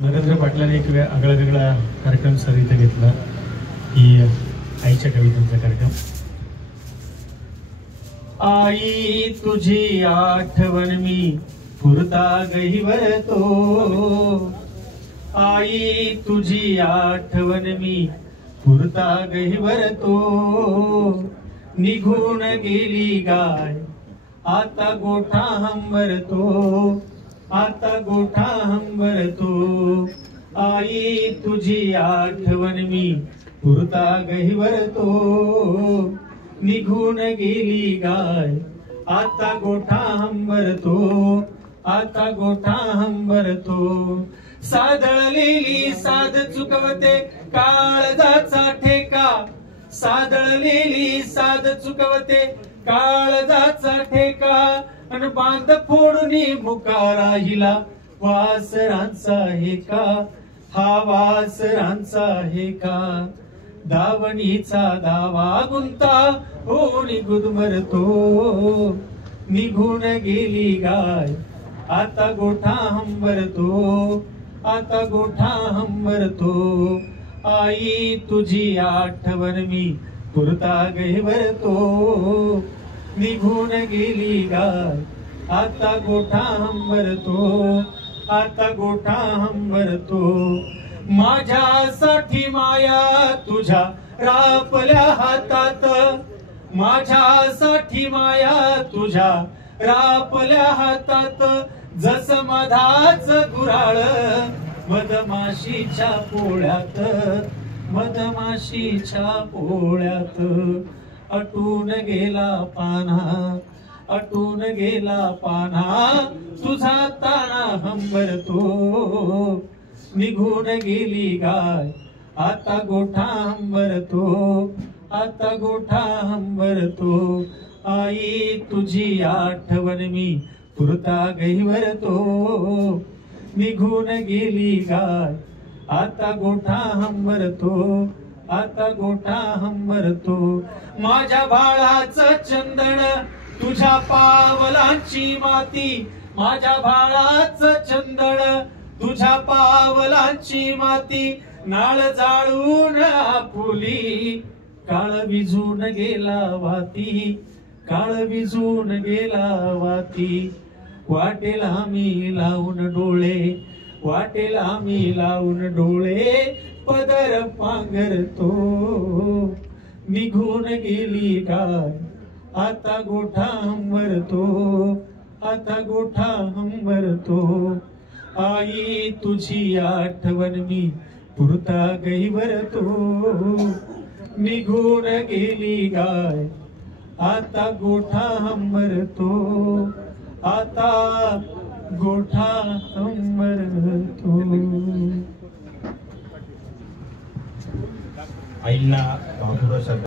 नरेंद्र पाटलांनी एक आगळा कार्यक्रम सर इथे घेतला की आईच्या कवितांचा कार्यक्रम। आई तुझी आठवण मी पुरता गहिवरतो, आई तुझी आठवण मी पुरता गहिवरतो। निघून गेली गाय आता गोठा हंबरतो, आता गोठा हंबरतो। आई तुझी आठवण मी पुरता गहिवरतो, निघून गेली गाय आता गोठा हंबरतो, आता गोठा हंबरतो। सादळलेली साद चुकवते काळजाचा ठेका, सादळलेली साद चुकवते काळजाचा ठेका। अन बांध फोडूनी मुका राहिला वासरांचा हे का, हा वासरांचा हे का। दावणीचा दावा गुंता होणी गुदमरतो, निघून गेली गाय आता गोठा हंबरतो, आता गोठा हंबरतो। आई तुझी आठवण मी पुरता गहिवरतो, निघून गेली गाय आता गोठा हंबरतो, आता गोठा हंबरतो। माझ्यासाठी माया तुझ्या रापल्या हातात, माझ्यासाठी माया तुझ्या रापल्या हातात। जस मधाच गुराळ मधमाशीच्या पोळ्यात, मधमाशीच्या पोळ्यात। अटून गेला पाना, अटून गेला पाना तुझा ताना हंबरतो। निघून गेली गाय आता गोठा हंबरतो, आता गोठा हंबरतो। आई तुझी आठवण मी पुरता गहिवरतो, निघून गेली गाय आता गोठा हंबरतो, आता गोठा हंबरतो। माझ्या बाळाचं चंदन तुझ्या पावलांची माती, माझ्या बाळाचं चंदन तुझ्या पावलांची माती। नाळ जाळून आपुली काळ विझून गेला वाती, काळ विझून गेला वाती। वाटेल आम्ही लावून डोळे, वाटेल आम्ही लावून डोळे। पदर पांघरतो, निघून गेली गाय आता गोठा हंबरतो, आता गोठा हंबरतो। आई तुझी आठवण मी पुरता गहिवरतो, निघून गेली गाय आता गोठा हंबरतो, आता गोठा हंबरतो। आईला